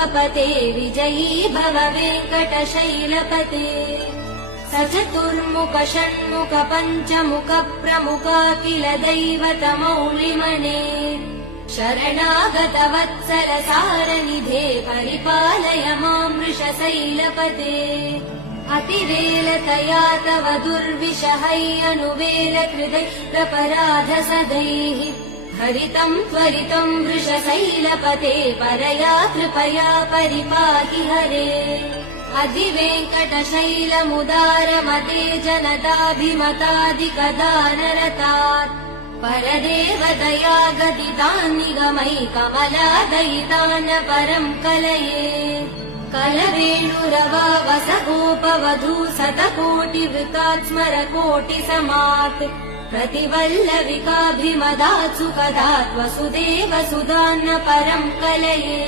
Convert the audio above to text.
पते विजयी भव वेङ्कटशैलपते स चतुर्मुख षण्मुख पञ्चमुख प्रमुखाखिल दैवतमौलिमने शरणागत वत्सल सारनिधे परिपालय मां वृषशैलपते अतिवेलतया तव दुर्विषहैरनुवेल कृतैरपराध सदैः हरितं त्वरितं वृषशैलपते परया कृपया परिपाहि हरे अधिवेङ्कटशैलमुदारमते जनताभिमताधिकदानरतात् परदेवदया गदितान् निगमैकमलादयितान् परं कलये कलवेणुरवावसगोपवधू शतकोटिवृतात् स्मरकोटिसमात् प्रतिवल्लविकाभिमदात् सुखदात् वसुदेव सुधान्न परं कलये।